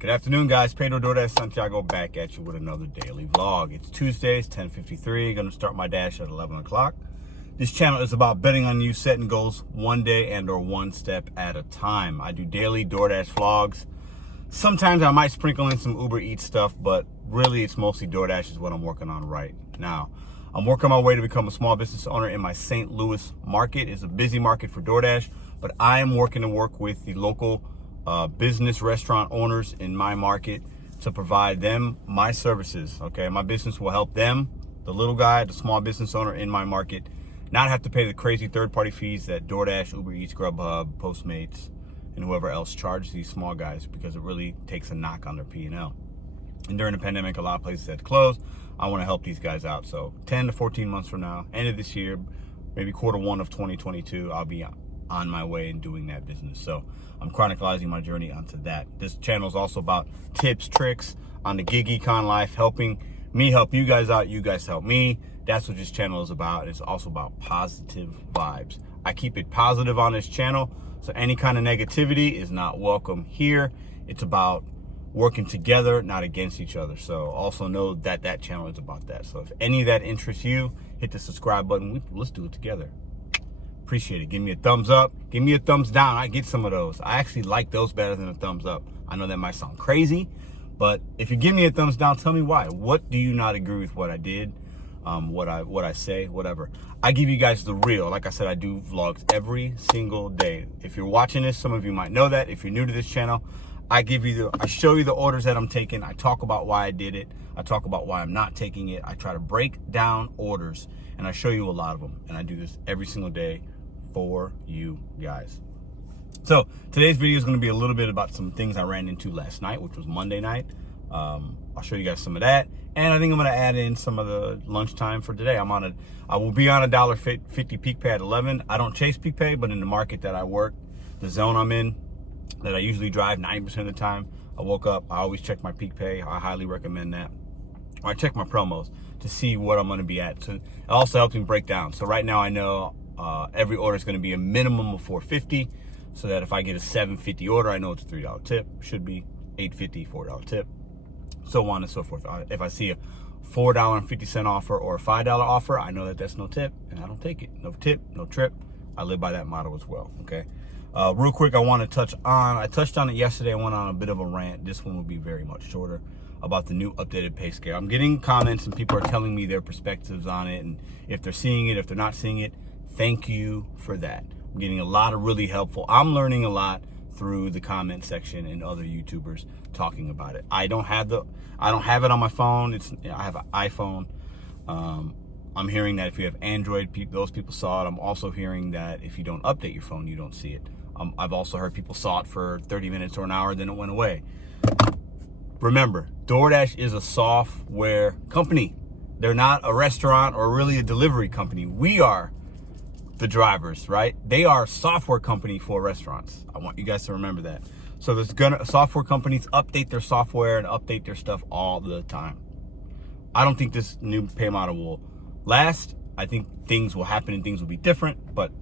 Good afternoon, guys. Pedro DoorDash Santiago back at you with another daily vlog. It's Tuesdays, 10:53. Going to start my dash at 11 o'clock. This channel is about betting on you, setting goals one day and or one step at a time. I do daily DoorDash vlogs. Sometimes I might sprinkle in some Uber Eats stuff, but really it's mostly DoorDash is what I'm working on right now. I'm working my way to become a small business owner in my St. Louis market. It's a busy market for DoorDash, but I am working to work with the local business restaurant owners in my market to provide them my services. Okay, my business will help them, the little guy, the small business owner in my market, not have to pay the crazy third-party fees that DoorDash, Uber Eats, Grubhub, Postmates, and whoever else charge these small guys, because it really takes a knock on their P&L. And during the pandemic, a lot of places had to close. I want to help these guys out. So 10 to 14 months from now, end of this year, maybe Q1 of 2022, I'll be on my way and doing that business. So I'm chronicling my journey onto that. This channel is also about tips, tricks on the gig econ life, helping me help you guys out, you guys help me. That's what this channel is about. It's also about positive vibes. I keep it positive on this channel, so any kind of negativity is not welcome here. It's about working together, not against each other. So also know that that channel is about that. So if any of that interests you, hit the subscribe button. Let's do it together. Appreciate it. Give me a thumbs up. Give me a thumbs down. I get some of those. I actually like those better than a thumbs up. I know that might sound crazy, but if you give me a thumbs down, tell me why. What do you not agree with what I did? What I say, whatever. I give you guys the real. Like I said, I do vlogs every single day. If you're watching this, some of you might know that. If you're new to this channel, I show you the orders that I'm taking. I talk about why I did it. I talk about why I'm not taking it. I try to break down orders, and I show you a lot of them. And I do this every single day for you guys. So today's video is going to be a little bit about some things I ran into last night, which was Monday night. I'll show you guys some of that, and I think I'm going to add in some of the lunchtime for today. I will be on $1.50 peak pay at 11. I don't chase peak pay, but in the market that I work, the zone I'm in, that I usually drive 90% of the time, I woke up, I always check my peak pay. I highly recommend that. Or I check my promos to see what I'm going to be at. So it also helps me break down. So right now I know every order is going to be a minimum of $4.50, so that if I get a $7.50 order, I know it's a $3 tip. Should be $8.50, $4 tip, so on and so forth. If I see a $4.50 offer or a $5 offer, I know that that's no tip, and I don't take it. No tip, no trip. I live by that motto as well. Okay. Real quick, I want to touched on it yesterday. I went on a bit of a rant. This one will be very much shorter, about the new updated pay scale. I'm getting comments and people are telling me their perspectives on it, and if they're seeing it, if they're not seeing it, thank you for that. I'm getting a lot of really helpful. I'm learning a lot through the comment section and other YouTubers talking about it. I don't have it on my phone. I have an iPhone. I'm hearing that if you have Android, those people saw it. I'm also hearing that if you don't update your phone, you don't see it. I've also heard people saw it for 30 minutes or an hour, then it went away. Remember, DoorDash is a software company. They're not a restaurant or really a delivery company. We are the drivers, right? They are a software company for restaurants. I want you guys to remember that. So software companies update their software and update their stuff all the time. I don't think this new pay model will last. I think things will happen and things will be different, but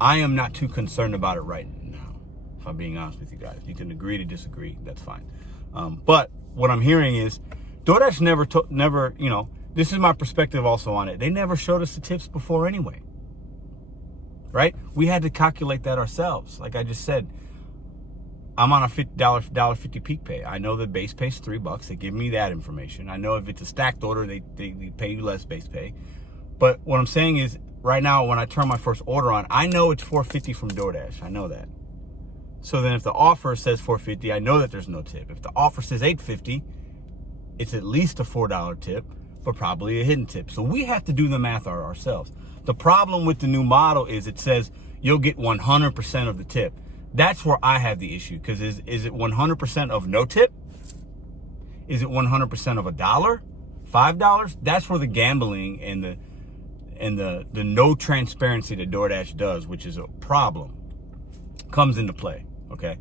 I am not too concerned about it right now, if I'm being honest with you guys. You can agree to disagree, that's fine. But what I'm hearing is DoorDash never, you know, this is my perspective also on it. They never showed us the tips before anyway, right? We had to calculate that ourselves. Like I just said, I'm on a $50 peak pay. I know the base pay is $3. They give me that information. I know if it's a stacked order, they pay you less base pay. But what I'm saying is, right now, when I turn my first order on, I know it's $4.50 from DoorDash. I know that. So then if the offer says $4.50, I know that there's no tip. If the offer says $8.50, it's at least a $4 tip, but probably a hidden tip. So we have to do the math ourselves. The problem with the new model is it says you'll get 100% of the tip. That's where I have the issue, because is it 100% of no tip? Is it 100% of $1, $5? That's where the gambling and the no transparency that DoorDash does, which is a problem, comes into play. Okay,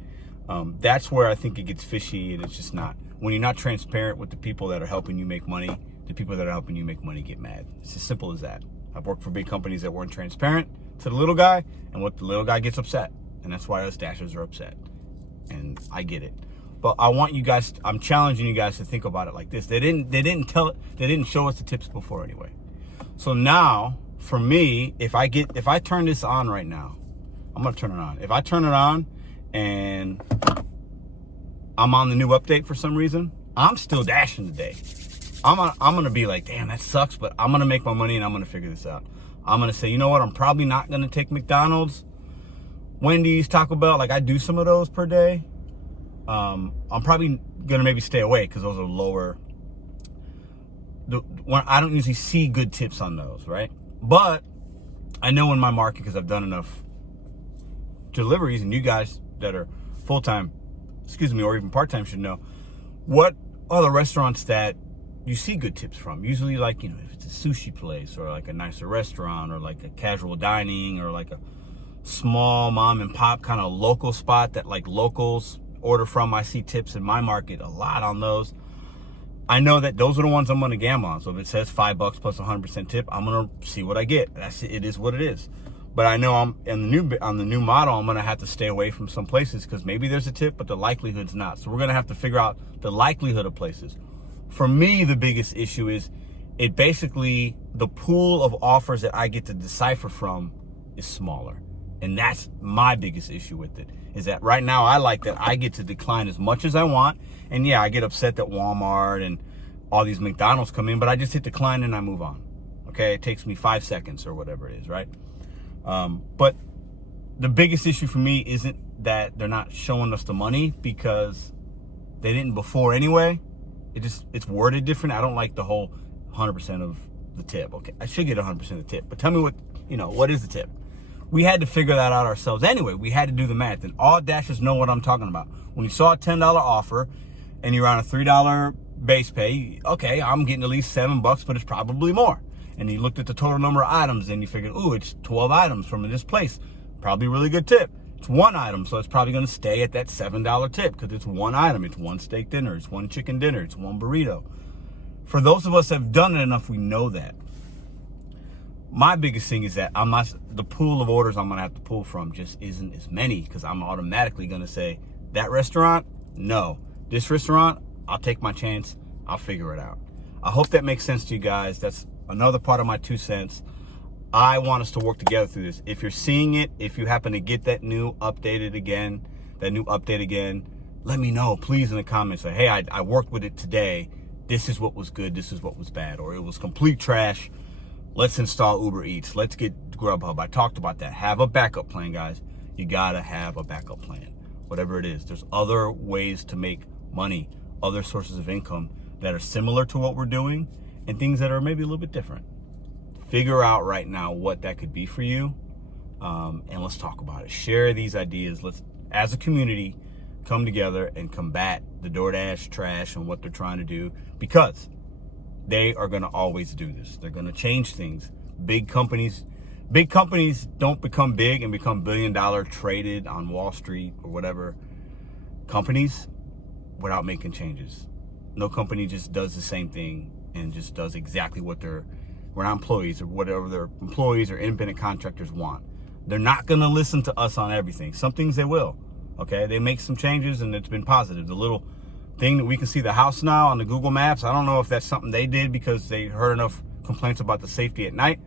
that's where I think it gets fishy, and it's just not. When you're not transparent with the people that are helping you make money, the people that are helping you make money get mad. It's as simple as that. I've worked for big companies that weren't transparent to the little guy, and what the little guy gets upset. And that's why us dashers are upset. And I get it. But I want you guys, I'm challenging you guys to think about it like this. They didn't show us the tips before anyway. So now, for me, if I turn this on right now, I'm gonna turn it on. If I turn it on and I'm on the new update for some reason, I'm still dashing today. I'm gonna be like, damn, that sucks, but I'm gonna make my money and I'm gonna figure this out. I'm gonna say, you know what? I'm probably not gonna take McDonald's, Wendy's, Taco Bell. Like, I do some of those per day. I'm probably gonna maybe stay away because those are lower. I don't usually see good tips on those, right? But I know in my market, because I've done enough deliveries, and you guys that are full-time, or even part-time should know, what are the restaurants that you see good tips from? Usually, like, you know, if it's a sushi place or like a nicer restaurant or like a casual dining or like a small mom and pop kind of local spot that like locals order from. I see tips in my market a lot on those. I know that those are the ones I'm going to gamble on. So if it says $5 plus 100% tip, I'm going to see what I get. It is what it is. But I know on the new model, I'm going to have to stay away from some places because maybe there's a tip, but the likelihood's not. So we're going to have to figure out the likelihood of places. For me, the biggest issue is the pool of offers that I get to decipher from is smaller. And that's my biggest issue with it, is that right now I like that I get to decline as much as I want. And yeah, I get upset that Walmart and all these McDonald's come in, but I just hit decline and I move on. Okay, it takes me 5 seconds or whatever it is, right? But the biggest issue for me isn't that they're not showing us the money, because they didn't before anyway. It's worded different. I don't like the whole 100% of the tip. Okay, I should get 100% of the tip, but tell me what is the tip? We had to figure that out ourselves anyway. We had to do the math, and all dashers know what I'm talking about. When you saw a $10 offer and you're on a $3 base pay, okay, I'm getting at least $7, but it's probably more. And you looked at the total number of items and you figured, ooh, it's 12 items from this place. Probably really good tip. It's one item, so it's probably going to stay at that $7 tip because it's one item. It's one steak dinner. It's one chicken dinner. It's one burrito. For those of us that have done it enough, we know that. My biggest thing is that the pool of orders I'm going to have to pull from just isn't as many, because I'm automatically going to say, that restaurant, no. This restaurant, I'll take my chance. I'll figure it out. I hope that makes sense to you guys. That's another part of my 2 cents. I want us to work together through this. If you're seeing it, if you happen to get that new update again, let me know, please, in the comments. Say, hey, I worked with it today. This is what was good. This is what was bad. Or it was complete trash. Let's install Uber Eats. Let's get Grubhub. I talked about that. Have a backup plan, guys. You got to have a backup plan. Whatever it is. There's other ways to make money, other sources of income that are similar to what we're doing, and things that are maybe a little bit different. Figure out right now what that could be for you, and let's talk about it. Share these ideas. Let's, as a community, come together and combat the DoorDash trash and what they're trying to do, because they are going to always do this. They're going to change things. Big companies don't become big and become billion-dollar traded on Wall Street or whatever companies without making changes. No company just does the same thing and just does exactly what we're not employees or whatever their employees or independent contractors want. They're not going to listen to us on everything. Some things they will. Okay, they make some changes and it's been positive. The little thing that we can see the house now on the Google Maps, I don't know if that's something they did because they heard enough complaints about the safety at night,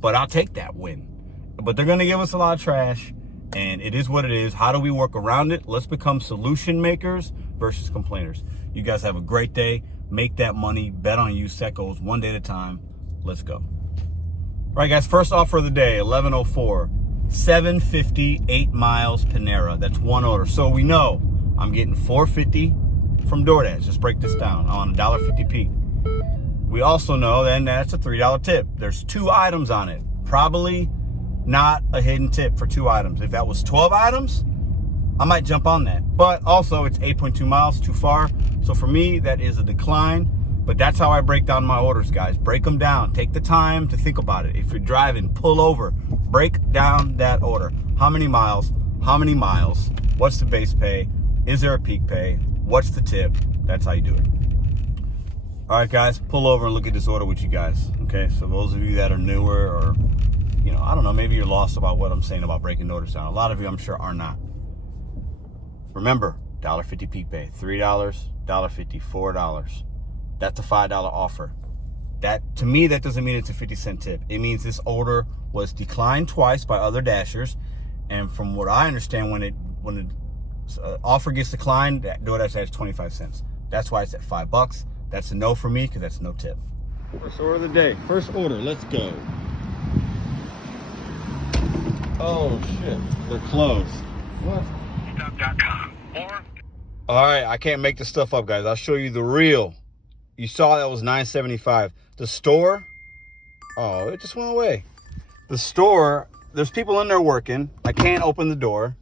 but I'll take that win. But they're going to give us a lot of trash, and it is what it is. How do we work around it? Let's become solution makers versus complainers. You guys have a great day. Make that money. Bet on you. Set goals one day at a time. Let's go. All right, guys, first offer of the day, 11:04. 750, 8 miles, Panera. That's one order. So we know I'm getting $4.50 from DoorDash. Just break this down on $1.50. We also know then that's a $3 tip. There's 2 items on it. Probably not a hidden tip for 2 items. If that was 12 items, I might jump on that. But also it's 8.2 miles, too far. So for me, that is a decline. But that's how I break down my orders, guys. Break them down. Take the time to think about it. If you're driving, pull over. Break down that order. How many miles? How many miles? What's the base pay? Is there a peak pay? What's the tip? That's how you do it. All right, guys, pull over and look at this order with you guys. Okay, so those of you that are newer or, I don't know, maybe you're lost about what I'm saying about breaking orders down. A lot of you, I'm sure, are not. Remember, $1.50 peak pay. $3, $1.50, $4. That's a $5 offer. That, to me, that doesn't mean it's a 50-cent tip. It means this order was declined twice by other Dashers. And from what I understand, when the offer gets declined, that DoorDash adds 25 cents. That's why it's at $5. That's a no for me, because that's no tip. First order of the day. First order. Let's go. Oh, shit. They're closed. What? Stuff.com. Or... All right, I can't make this stuff up, guys. I'll show you the real. You saw that was $9.75. The store, oh, it just went away. The store, there's people in there working. I can't open the door.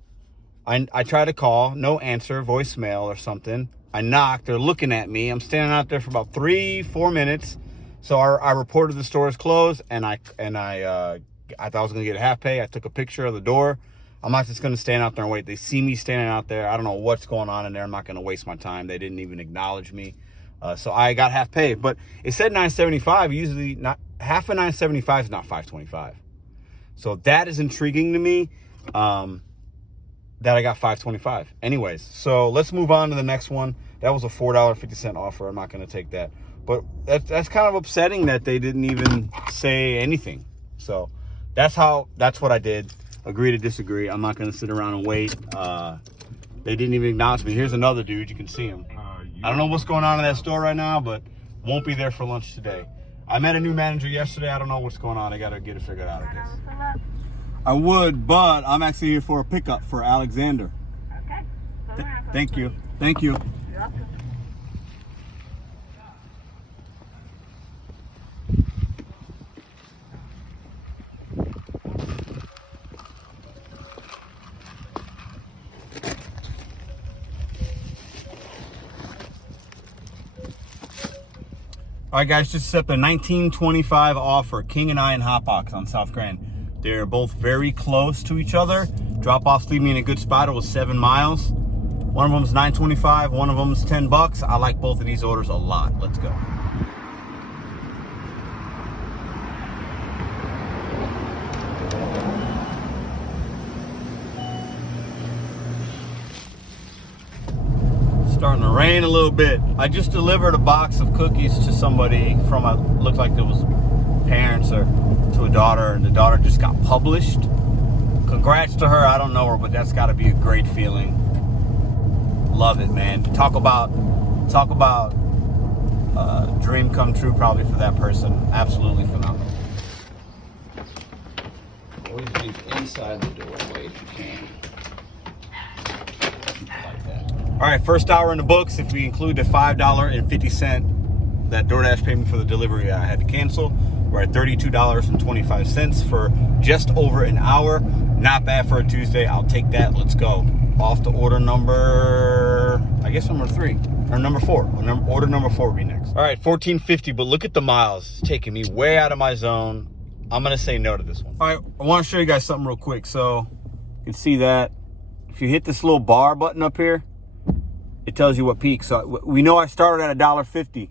I try to call, no answer, voicemail or something. I knock, they're looking at me. I'm standing out there for about 3-4 minutes. So I reported the store is closed, and I thought I was gonna get a half pay. I took a picture of the door. I'm not just gonna stand out there and wait. They see me standing out there. I don't know what's going on in there. I'm not gonna waste my time. They didn't even acknowledge me. So I got half pay, but it said $9.75. Usually not half of $9.75 is not $5.25. So that is intriguing to me, that I got $5.25. Anyways, so let's move on to the next one. That was a $4.50 offer. I'm not going to take that, but that's kind of upsetting that they didn't even say anything. So that's what I did. Agree to disagree. I'm not going to sit around and wait. They didn't even acknowledge me. Here's another dude. You can see him. I don't know what's going on in that store right now, but won't be there for lunch today. I met a new manager yesterday. I don't know what's going on. I got to get it figured out, I guess. I would, but I'm actually here for a pickup for Alexander. Okay. Thank you. Thank you. You're welcome. All right, guys, just set the $19.25 offer, King and I and Hotbox on South Grand. They're both very close to each other. Drop-offs leave me in a good spot. It was 7 miles. One of them is $9.25. One of them is $10. I like both of these orders a lot. Let's go. Starting to rain a little bit. I just delivered a box of cookies to somebody from looked like it was parents or to a daughter, and the daughter just got published. Congrats to her. I don't know her, but that's got to be a great feeling. Love it, man. Talk about dream come true probably for that person. Absolutely phenomenal. Always leave inside the doorway if you can. Like that. All right, first hour in the books. If we include the $5.50 that DoorDash paid me for the delivery I had to cancel, we're at $32.25 for just over an hour. Not bad for a Tuesday. I'll take that. Let's go. Off to order number, I guess number 3 or number 4. Order number 4 will be next. All right, $14.50, but look at the miles. It's taking me way out of my zone. I'm gonna say no to this one. All right, I want to show you guys something real quick. So you can see that if you hit this little bar button up here, it tells you what peak. So we know I started at $1.50.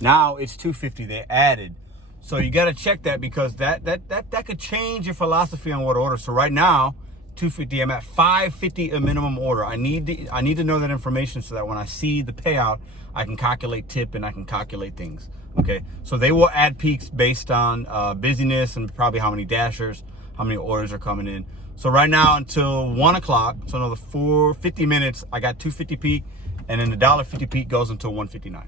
Now it's $2.50. They added. So you got to check that, because that could change your philosophy on what to order. So right now, $2.50. I'm at $5.50 a minimum order. I need to know that information so that when I see the payout, I can calculate tip and I can calculate things. Okay. So they will add peaks based on busyness and probably how many Dashers, how many orders are coming in. So right now until 1 o'clock, so another 50 minutes, I got $2.50 peak, and then the $1.50 peak goes until $1.59. All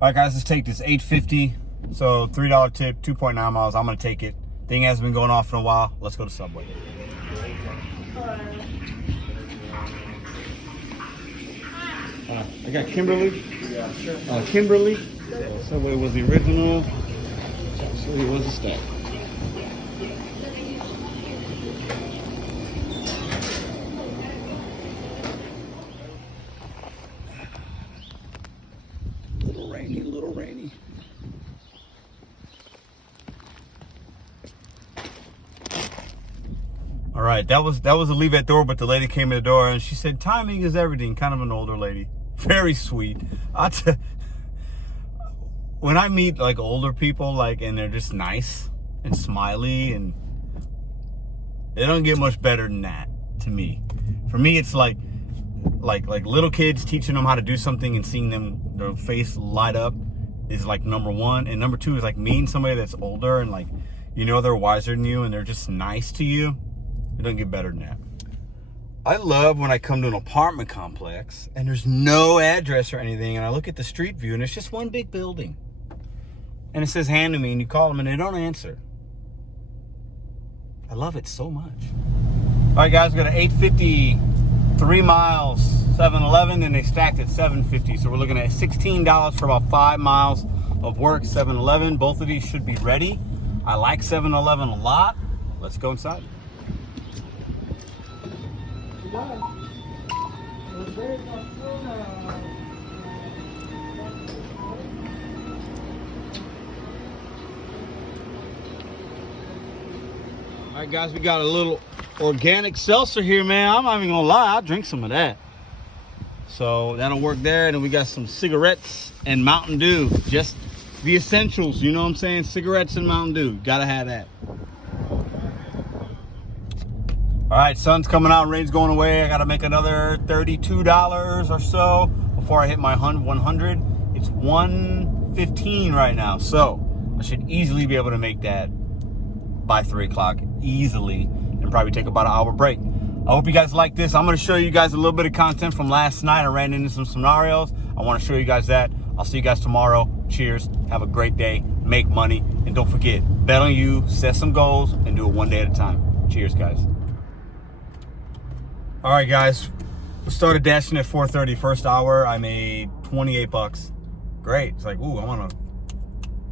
right, guys, let's take this $8.50. So $3 tip, 2.9 miles. I'm gonna take it. Thing hasn't been going off in a while. Let's go to Subway. I got Kimberly. Yeah, sure. Kimberly. Subway was the original. Subway was the stack. Little rainy. All right, that was a leave at door, but the lady came in the door and she said, timing is everything. Kind of an older lady. Very sweet. When I meet like older people, and they're just nice and smiley, and they don't get much better than that to me. For me, it's like like little kids, teaching them how to do something and seeing their face light up is like number one. And number two is like meeting somebody that's older and like, you know, they're wiser than you and they're just nice to you. It doesn't get better than that. I love when I come to an apartment complex and there's no address or anything, and I look at the street view and it's just one big building. And it says hand to me, and you call them and they don't answer. I love it so much. All right, guys, we got an 850, 3 miles, 7-Eleven, and they stacked at 750. So we're looking at $16 for about 5 miles of work, 7-Eleven. Both of these should be ready. I like 7-Eleven a lot. Let's go inside. All right, guys, we got a little organic seltzer here, man. I'm not even gonna lie, I'll drink some of that. So that'll work there. And then we got some cigarettes and Mountain Dew. Just the essentials, you know what I'm saying? Cigarettes and Mountain Dew, gotta have that. All right, sun's coming out, rain's going away. I gotta make another $32 or so before I hit my 100. It's 1:15 right now, so I should easily be able to make that by 3 o'clock, easily, and probably take about an hour break. I hope you guys like this. I'm gonna show you guys a little bit of content from last night. I ran into some scenarios. I wanna show you guys that. I'll see you guys tomorrow. Cheers, have a great day, make money, and don't forget, bet on you, set some goals, and do it one day at a time. Cheers, guys. All right, guys, we started dashing at 4:30. First hour, I made 28 bucks. Great. It's like, ooh, I'm on a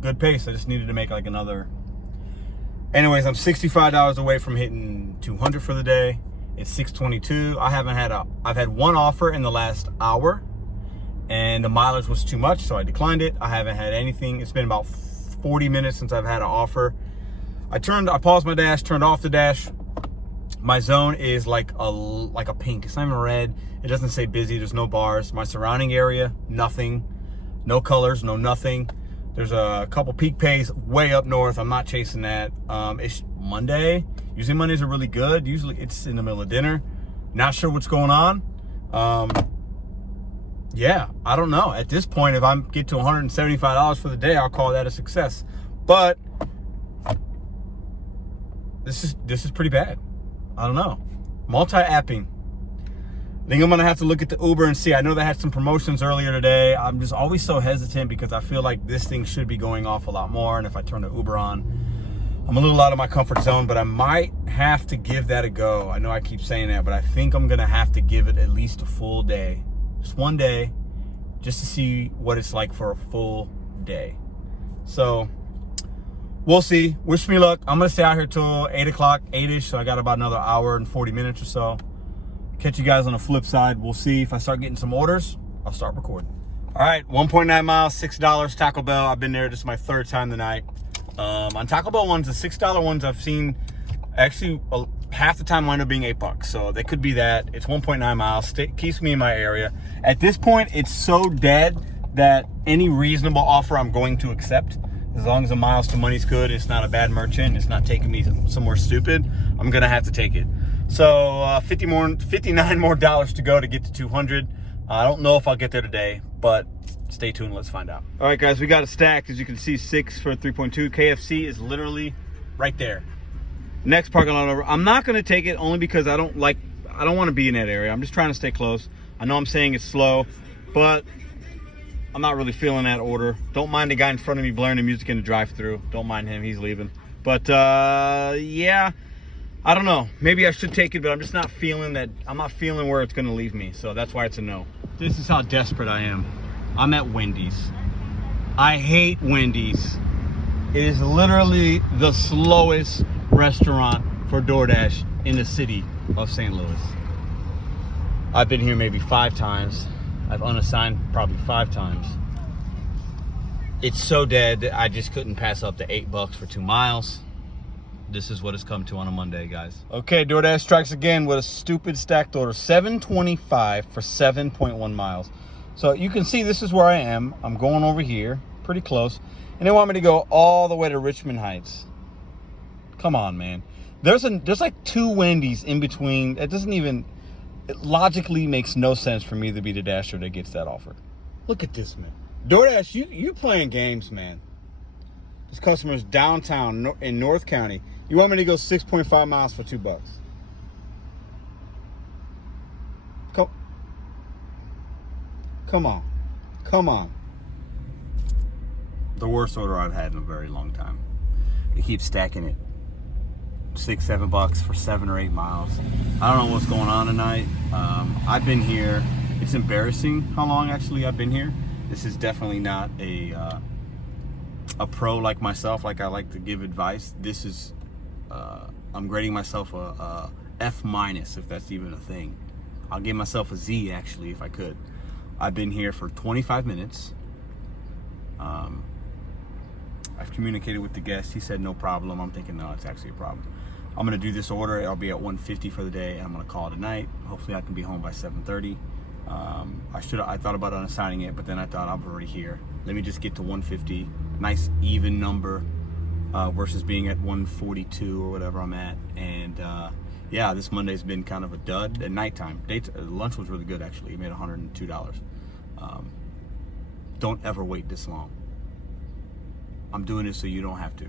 good pace. I just needed to make like another. Anyways, I'm $65 away from hitting 200 for the day. It's 6:22. I've had one offer in the last hour, and the mileage was too much, so I declined it. I haven't had anything. It's been about 40 minutes since I've had an offer. I paused my dash, turned off the dash. My zone is like a pink. It's not even red. It doesn't say busy. There's no bars. My surrounding area, nothing. No colors, no nothing. There's a couple peak pays way up north. I'm not chasing that. It's Monday. Usually Mondays are really good. Usually it's in the middle of dinner. Not sure what's going on. Yeah, I don't know. At this point, if I get to $175 for the day, I'll call that a success. But this is pretty bad. I don't know. Multi-apping. I think I'm gonna have to look at the Uber and see. I know they had some promotions earlier today. I'm just always so hesitant because I feel like this thing should be going off a lot more. And if I turn the Uber on, I'm a little out of my comfort zone, but I might have to give that a go. I know I keep saying that, but I think I'm gonna have to give it at least a full day. Just one day, just to see what it's like for a full day. So we'll see. Wish me luck. I'm gonna stay out here till 8 o'clock, 8-ish, so I got about another hour and 40 minutes or so. Catch you guys on the flip side. We'll see. If I start getting some orders, I'll start recording. All right, 1.9 miles, $6, Taco Bell. I've been there. This is my third time tonight. On Taco Bell ones, the $6 ones I've seen, actually half the time wind up being $8. So they could be that. It's 1.9 miles. Keeps me in my area. At this point, it's so dead that any reasonable offer I'm going to accept, as long as the miles to money's good, it's not a bad merchant, it's not taking me somewhere stupid, I'm gonna have to take it. So 59 more dollars to go to get to 200. I don't know if I'll get there today, but stay tuned, let's find out. All right, guys, we got it stacked. As you can see, 6 for 3.2. KFC is literally right there. Next parking lot over. I'm not gonna take it only because I don't want to be in that area. I'm just trying to stay close. I know I'm saying it's slow, but I'm not really feeling that order. Don't mind the guy in front of me blaring the music in the drive-thru. Don't mind him, he's leaving. But yeah, I don't know. Maybe I should take it, but I'm just not feeling that. I'm not feeling where it's gonna leave me. So that's why it's a no. This is how desperate I am. I'm at Wendy's. I hate Wendy's. It is literally the slowest restaurant for DoorDash in the city of St. Louis. I've been here maybe 5 times. I've unassigned probably 5 times. It's so dead that I just couldn't pass up the $8 for 2 miles. This is what it's come to on a Monday, guys. Okay, DoorDash strikes again with a stupid stacked order. $7.25 for 7.1 miles. So you can see this is where I am. I'm going over here, pretty close. And they want me to go all the way to Richmond Heights. Come on, man. There's like 2 Wendy's in between. It doesn't even, It logically makes no sense for me to be the dasher that gets that offer. Look at this, man. DoorDash, you playing games, man. This customer's downtown in North County. You want me to go 6.5 miles for $2? Come on. Come on. The worst order I've had in a very long time. They keep stacking it. $6, $7 for 7 or 8 miles. I don't know what's going on tonight. I've been here. It's embarrassing how long actually I've been here. This is definitely not a pro like myself. Like I like to give advice. This is I'm grading myself a F-, if that's even a thing. I'll give myself a Z actually if I could. I've been here for 25 minutes. I've communicated with the guest. He said no problem. I'm thinking no, it's actually a problem. I'm gonna do this order. I'll be at 150 for the day, and I'm gonna call it a night. Hopefully, I can be home by 7:30. I thought about unassigning it, but then I thought I'm already here. Let me just get to 150. Nice even number versus being at 142 or whatever I'm at. And yeah, this Monday's been kind of a dud at nighttime. Lunch was really good actually. It made $102. Don't ever wait this long. I'm doing this so you don't have to.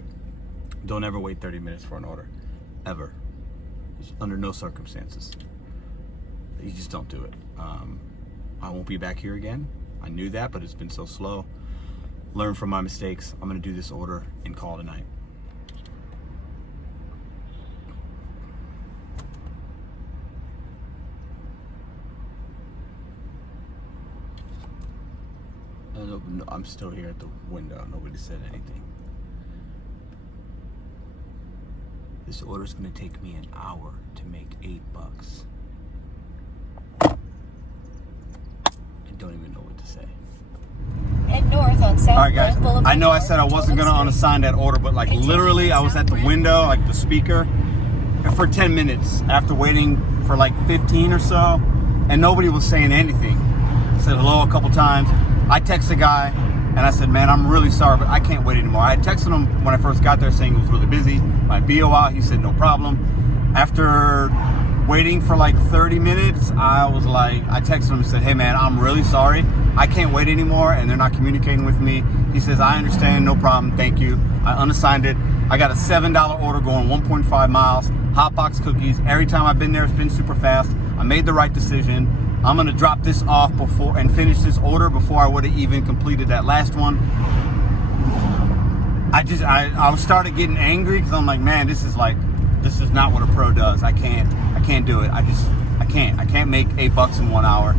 Don't ever wait 30 minutes for an order. Ever. Under no circumstances. You just don't do it. I won't be back here again. I knew that, but it's been so slow. Learn from my mistakes. I'm gonna do this order and call it a night. I'm still here at the window. Nobody said anything. This order is going to take me an hour to make $8. I don't even know what to say. Head north on South. All right, guys. I know I said I wasn't going to unassign that order, but like literally, I was at the window, like the speaker, for 10 minutes after waiting for like 15 or so, and nobody was saying anything. I said hello a couple times. I texted the guy and I said, man, I'm really sorry, but I can't wait anymore. I had texted him when I first got there saying it was really busy. Might be a while. He said, no problem. After waiting for like 30 minutes, I texted him and said, hey man, I'm really sorry. I can't wait anymore and they're not communicating with me. He says, I understand, no problem, thank you. I unassigned it. I got a $7 order going 1.5 miles, hot box cookies. Every time I've been there, it's been super fast. I made the right decision. I'm gonna drop this off before and finish this order before I would have even completed that last one. I started getting angry because I'm like, man, this is not what a pro does. I can't do it. I can't make $8 in 1 hour.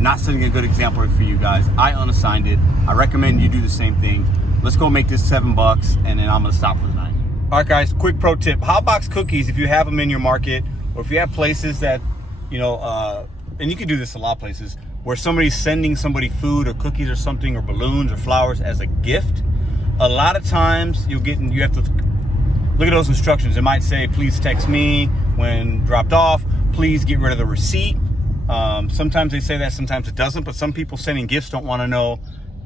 Not setting a good example for you guys. I unassigned it. I recommend you do the same thing. Let's go make this $7 and then I'm gonna stop for the night. All right, guys, quick pro tip. Hot box cookies, if you have them in your market, or if you have places that, you know, and you can do this a lot of places, where somebody's sending somebody food or cookies or something, or balloons or flowers as a gift, a lot of times you have to look at those instructions. It might say, please text me when dropped off, please get rid of the receipt. Sometimes they say that, sometimes it doesn't, but some people sending gifts don't want to know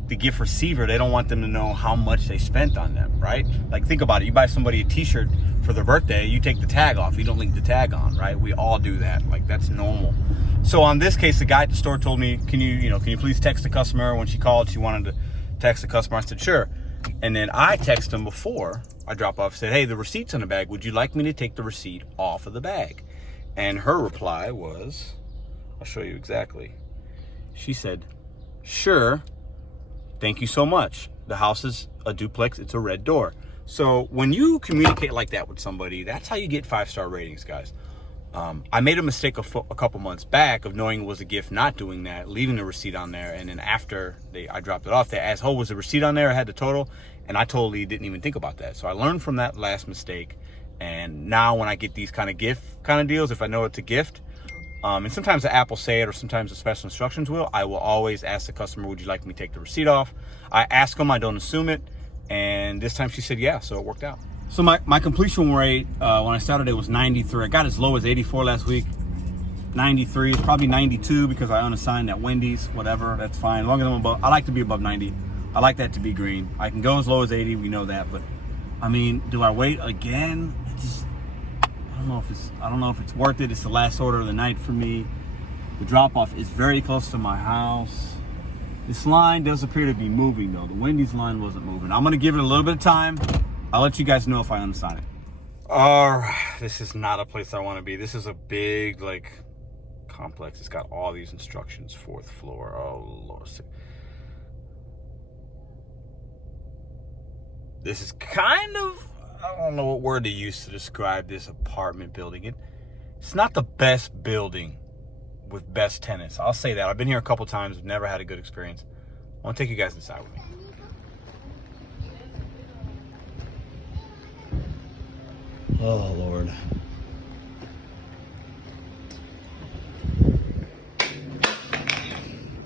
the gift receiver. They don't want them to know how much they spent on them, right? Like, think about it. You buy somebody a t-shirt for their birthday, you take the tag off, you don't link the tag on, right? We all do that. Like, that's normal. So on this case, the guy at the store told me, can you please text the customer? When she called, she wanted to text the customer. I said, sure. And then I texted him before I drop off, said, hey, the receipt's in the bag. Would you like me to take the receipt off of the bag? And her reply was, I'll show you exactly. She said, sure. Thank you so much. The house is a duplex. It's a red door. So when you communicate like that with somebody, that's how you get 5-star ratings, guys. I made a mistake a couple months back of knowing it was a gift, not doing that, leaving the receipt on there. And then after I dropped it off, they asked, oh, was the receipt on there? I had the total. And I totally didn't even think about that. So I learned from that last mistake. And now when I get these kind of gift kind of deals, if I know it's a gift, and sometimes the app will say it, or sometimes the special instructions will, I will always ask the customer, would you like me to take the receipt off? I ask them, I don't assume it. And this time she said, yeah, so it worked out. So my completion rate, when I started, it was 93. I got as low as 84 last week. 93, it's probably 92 because I unassigned at Wendy's, whatever, that's fine. As long as I'm above, I like to be above 90. I like that to be green. I can go as low as 80, we know that, but I mean, do I wait again? I don't know if it's worth it. It's the last order of the night for me. The drop-off is very close to my house. This line does appear to be moving though. The Wendy's line wasn't moving. I'm gonna give it a little bit of time. I'll let you guys know if I unsign it. All right, this is not a place I want to be. This is a big like complex. It's got all these instructions. 4th floor. Oh Lord. This is kind of, I don't know what word to use to describe this apartment building. It's not the best building with best tenants. I'll say that. I've been here a couple times. I've never had a good experience. I want to take you guys inside with me. Oh, Lord.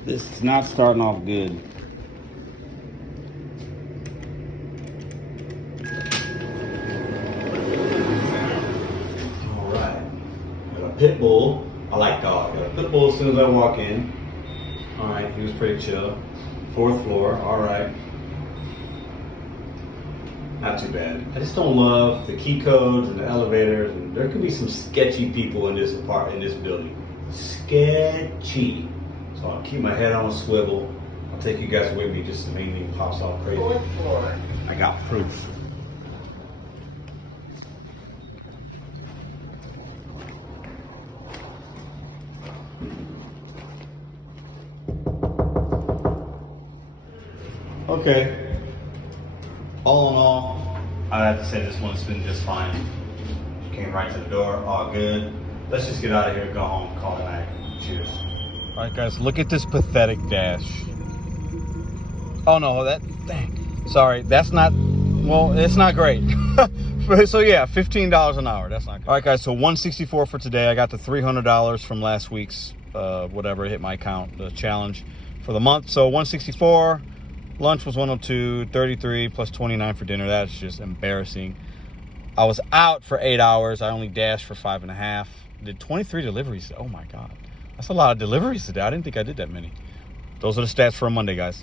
This is not starting off good. All right. Got a pit bull. I like dogs. Got a pit bull as soon as I walk in. All right, he was pretty chill. 4th floor. All right. Not too bad. I just don't love the key codes and the elevators, and there could be some sketchy people in this building. Sketchy. So I'll keep my head on a swivel. I'll take you guys with me just if anything pops off crazy. 4th floor. I got proof. Okay. All in all, I have to say this one's been just fine. Came right to the door, all good. Let's just get out of here, go home, call it a night. Cheers. All right, guys, look at this pathetic dash. Oh no, dang. Sorry, that's not, well, it's not great. So yeah, $15 an hour, that's not good. All right, guys, so $164 for today. I got the $300 from last week's, whatever hit my account, the challenge for the month. So $164. Lunch was $102, $33 plus $29 for dinner. That's just embarrassing. I was out for 8 hours. I only dashed for 5.5. Did 23 deliveries. Oh my God. That's a lot of deliveries today. I didn't think I did that many. Those are the stats for a Monday, guys.